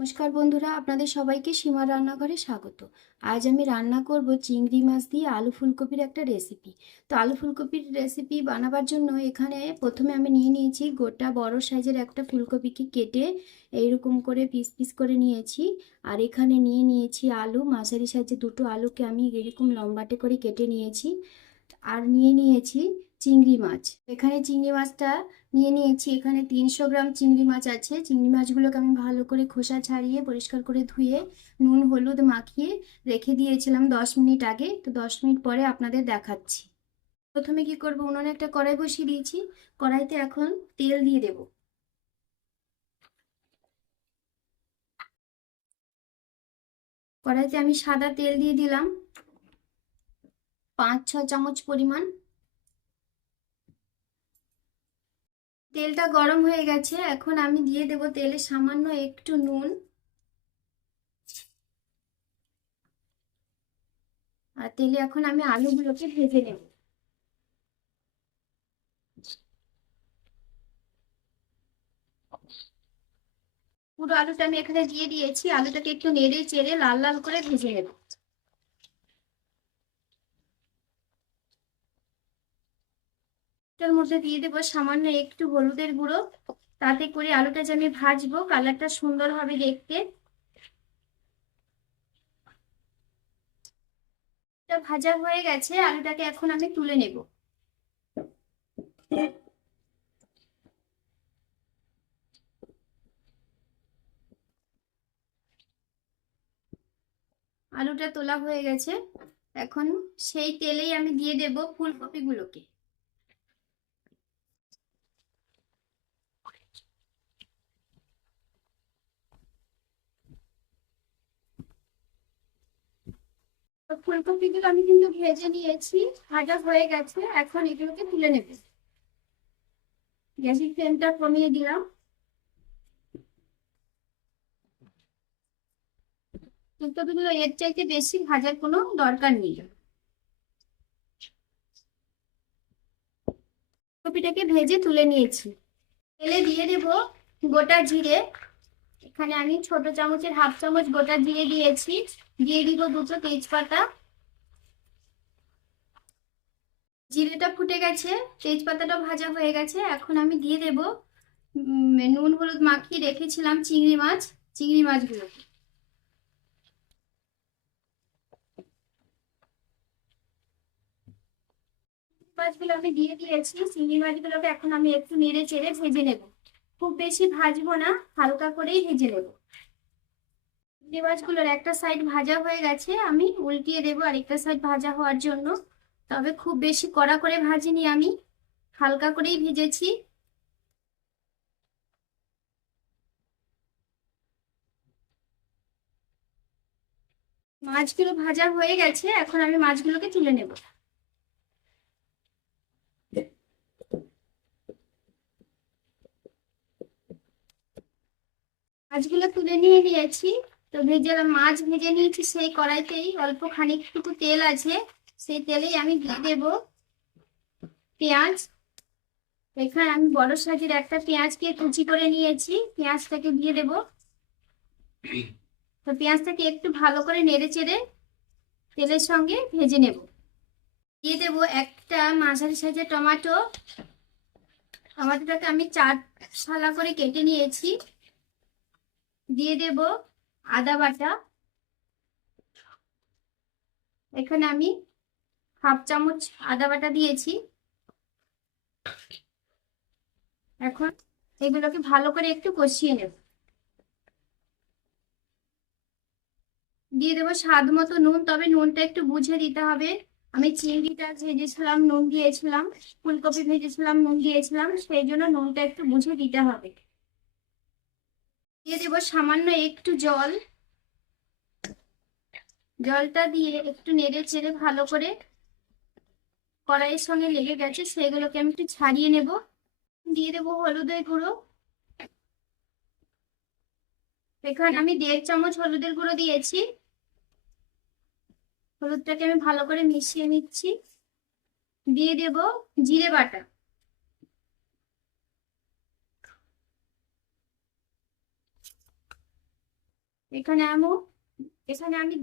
নমস্কার বন্ধুরা, আপনাদের সবাইকে সীমার রান্নাঘরে স্বাগত। আজ আমি রান্না করব চিংড়ি মাছ দিয়ে আলু ফুলকপির একটা রেসিপি তো আলু ফুলকপির রেসিপি বানাবার জন্য এখানে প্রথমে আমি নিয়ে নিয়েছি গোটা বড় সাইজের একটা ফুলকপিকে কেটে এইরকম করে পিস পিস করে নিয়েছি। আর এখানে নিয়ে নিয়েছি আলু, মাঝারি সাইজের দুটো আলুকে আমি এরকম লম্বাটে করে কেটে নিয়েছি। আর নিয়ে নিয়েছি চিংড়ি মাছ। এখানে চিংড়ি মাছটা নিয়ে নিয়েছি। এখানে তিনশো গ্রাম চিংড়ি মাছ আছে। চিংড়ি মাছগুলোকে আমি ভালো করে খোসা ছাড়িয়ে, পরিষ্কার করে ধুয়ে, নুন, হলুদ মাখিয়ে রেখে দিয়েছিলাম দশ মিনিট আগে। তো দশ মিনিট পরে আপনাদের দেখাচ্ছি। প্রথমে কি করব? উনুনে একটা কড়াই বসিয়ে দিয়েছি। কড়াইতে এখন তেল দিয়ে দেব। কড়াইতে আমি সাদা তেল দিয়ে দিলাম। পাঁচ ছ চামচ পরিমাণ তেলটা গরম হয়ে গেছে, এখন আমি দিয়ে দেব তেলে সামান্য একটু নুন। আর তেলে এখন আমি আলুগুলোকে ভেজে নেব। পুরো আলুটা আমি এখানে দিয়ে দিয়েছি, আলুটাকে একটু নেড়ে চেড়ে লাল লাল করে ভেজে নেব। এটার মধ্যে দিয়ে দেবো সামান্য একটু হলুদের গুঁড়ো। তাতে করে আলুটা যে আমি ভাজবো কালারটা সুন্দর হবে দেখতে। ভাজা হয়ে গেছে, আলুটাকে এখন আমি তুলে নেব। আলুটা তোলা হয়ে গেছে। এখন সেই তেলেই আমি দিয়ে দেব ফুলকপিগুলোকে। ফুলকপিগুলো আমি কিন্তু ভেজে নিয়েছি, ভাজা হয়ে গেছে, এখন এগুলোকে তুলে নেব। গ্যাসের ফ্লেমটা কমিয়ে দিলাম। ফুলকপিগুলো এর চাইতে বেশি ভাজার কোনো দরকার নেই। কপিটাকে ভেজে তুলে নিয়েছি। তেলে দিয়ে দেব গোটা জিরে। এখানে আমি ছোট চামচের হাফ চামচ গোটা জিরে দিয়েছি। দিয়ে দিব দুটো তেজপাতা। জিরেটা ফুটে গেছে তেজপাতাটা ভাজা হয়ে গেছে। এখন আমি দিয়ে দেব নুন হলুদ মাখিয়ে রেখেছিলাম চিংড়ি মাছ, চিংড়ি মাছগুলো। মাছগুলো আমি দিয়ে দিয়েছি, চিংড়ি মাছগুলোকে এখন আমি একটু নেড়ে চেড়ে ভেজে নেব। খুব বেশি ভাজবো না, হালকা করেই ভেজে নেব। চিংড়ি মাছগুলোর একটা সাইড ভাজা হয়ে গেছে, আমি উল্টিয়ে দেবো আরেকটা সাইড ভাজা হওয়ার জন্য। তবে খুব বেশি কড়া করে ভাজিনি আমি, হালকা করেই ভেজেছি। মাছগুলো ভাজা হয়ে গেছে, এখন আমি মাছগুলোকে তুলে নেব। মাছগুলো তুলে নিয়ে নিয়েছি। তো ভেজে মাছ ভেজে নিয়েছি সেই কড়াইতেই। অল্প খানিকটুকু তেল আছে, সেই তেলেই আমি দিয়ে দেব পেঁয়াজ। এখানে আমি বড় সাইজের একটা পেঁয়াজকে কুচি করে নিয়েছি, পেঁয়াজটাকে দিয়ে দেব। তো পেঁয়াজটাকে একটু ভালো করে নেড়ে চেড়ে তেলের সঙ্গে ভেজে নেব। দিয়ে দেব একটা মাঝারি সাইজের টমাটো। টমাটোটাকে আমি চার সালা করে কেটে নিয়েছি। দিয়ে দেব আদা বাটা। এখানে আমি হাফ চামচ আদা বাটা দিয়েছি। এখন এগুলোকে ভালো করে একটু কষিয়ে নেব। দিয়ে দেবো স্বাদ মতো নুন, তবে নুনটা একটু বুঝে দিতে হবে। আমি চিংড়িটা ভেজেছিলাম, নুন দিয়েছিলাম, ফুলকপি ভেজেছিলাম, নুন দিয়েছিলাম, সেই জন্য নুনটা একটু বুঝে দিতে হবে। দিয়ে দেবো সামান্য একটু জল। জলটা দিয়ে একটু নেড়ে চেড়ে ভালো করে কড়াইয়ের সঙ্গে লেগে গেছে, সেগুলোকে আমি একটু ছাড়িয়ে নেব। দিয়ে দেবো হলুদের গুঁড়ো। এখানে আমি দেড় চামচ হলুদের গুঁড়ো দিয়েছি। হলুদটাকে আমি ভালো করে মিশিয়ে নিচ্ছি। দিয়ে দেব জিরে বাটা। এখানে আমি এখানে আমি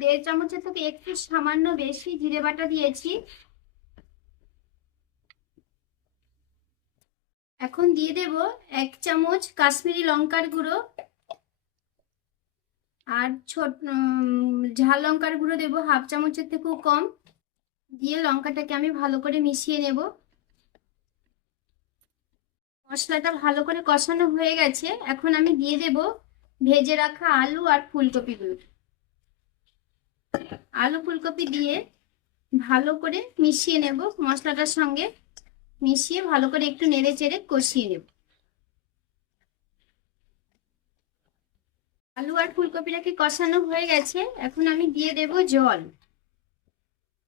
দেড় চামচের থেকে একটু সামান্য বেশি জিরে বাটা দিয়েছি। এখন দিয়ে দেব এক চামচ কাশ্মীরি লঙ্কার গুঁড়ো আর ছোট ঝাল লঙ্কার গুঁড়ো দেবো হাফ চামচের থেকেও কম। দিয়ে লঙ্কাটাকে আমি ভালো করে মিশিয়ে নেব। মশলাটা ভালো করে কষানো হয়ে গেছে। এখন আমি দিয়ে দেব ভেজে রাখা আলু আর ফুলকপিগুলো। আলু, ফুলকপি দিয়ে ভালো করে মিশিয়ে নেব। মশলাটার সঙ্গে মিশিয়ে ভালো করে একটু নেড়ে চেড়ে কষিয়ে নেব। আলু আর ফুলকপিটাকে কষানো হয়ে গেছে। এখন আমি দিয়ে দেব জল।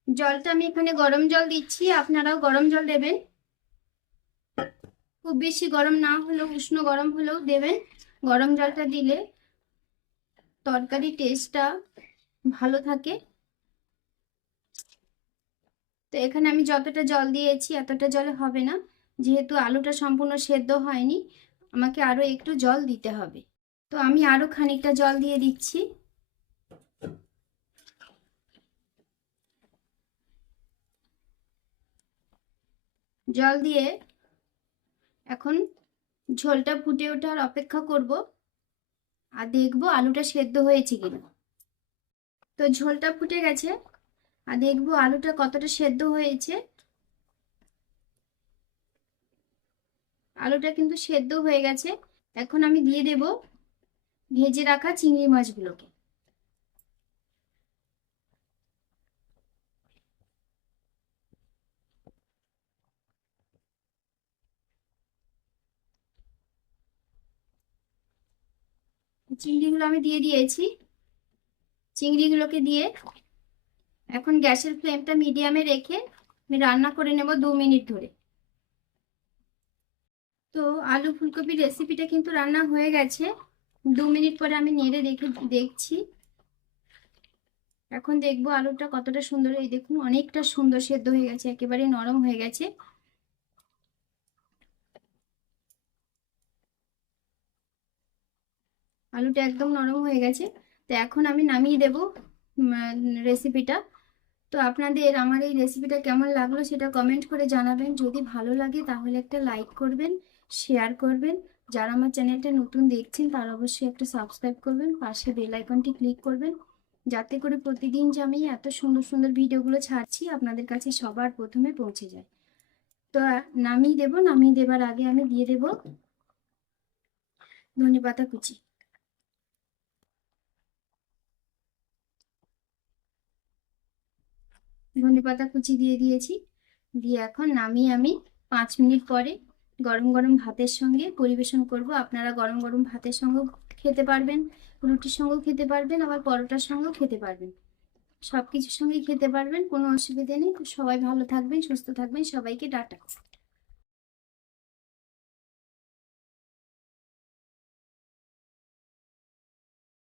জলটা আমি এখানে গরম জল দিচ্ছি। আপনারাও গরম জল দেবেন। খুব বেশি গরম না হলেও, উষ্ণ গরম হলেও দেবেন। গরম জলটা দিলে তরকারি টেস্টটা ভালো থাকে। তো এখানে আমি যতটা জল দিয়েছি এতটা জলে হবে না। যেহেতু আলুটা সম্পূর্ণ সেদ্ধ হয়নি, আমাকে আরও একটু জল দিতে হবে। তো আমি আরও খানিকটা জল দিয়ে দিচ্ছি। জল দিয়ে এখন ঝোলটা ফুটে ওঠার অপেক্ষা করব আর দেখব আলুটা সেদ্ধ হয়েছে কিনা। তো ঝোলটা ফুটে গেছে আর দেখব আলুটা কতটা সেদ্ধ হয়েছে। আলুটা কিন্তু সেদ্ধ হয়ে গেছে। এখন আমি দিয়ে দেব ভেজে রাখা চিংড়ি মাছগুলোকে। চিংড়িগুলো আমি দিয়ে দিয়েছি। চিংড়িগুলোকে দিয়ে এখন গ্যাসের ফ্লেমটা মিডিয়ামে রেখে আমি রান্না করে নেব দু মিনিট ধরে। তো আলু ফুলকপির রেসিপিটা কিন্তু রান্না হয়ে গেছে। দু মিনিট পরে আমি নেড়ে দেখে দেখছি। এখন দেখব আলুটা কতটা সুন্দর। এই দেখুন, অনেকটা সুন্দর সেদ্ধ হয়ে গেছে একেবারে নরম হয়ে গেছে। আলুটা একদম নরম হয়ে গেছে। তো এখন আমি নামিয়ে দেব রেসিপিটা তো আপনাদের আমার এই রেসিপিটা কেমন লাগল সেটা কমেন্ট করে জানাবেন। যদি ভালো লাগে তাহলে একটা লাইক করবেন শেয়ার করবেন। যারা আমার চ্যানেলটা নতুন দেখছেন তারা অবশ্যই একটা সাবস্ক্রাইব করবেন, পাশে বেল আইকনটি ক্লিক করবেন। যাতে করে প্রতিদিন যে আমি এত সুন্দর সুন্দর ভিডিওগুলো ছাড়ছি আপনাদের কাছে সবার প্রথমে পৌঁছে যায়। তো নামিয়ে দেব, নামিয়ে দেবার আগে আমি দিয়ে দেব ধনেপাতা কুচি। ধনেপাতা কুচি দিয়ে দিয়েছি। দিয়ে এখন নামিয়ে আমি পাঁচ মিনিট পরে গরম গরম ভাতের সঙ্গে পরিবেশন করব। আপনারা গরম গরম ভাতের সঙ্গেও খেতে পারবেন, রুটির সঙ্গেও খেতে পারবেন, আবার পরোটার সঙ্গেও খেতে পারবেন। সব কিছুর সঙ্গে খেতে পারবেন, কোনো অসুবিধা নেই। সবাই ভালো থাকবেন, সুস্থ থাকবেন, সবাইকে টাটা।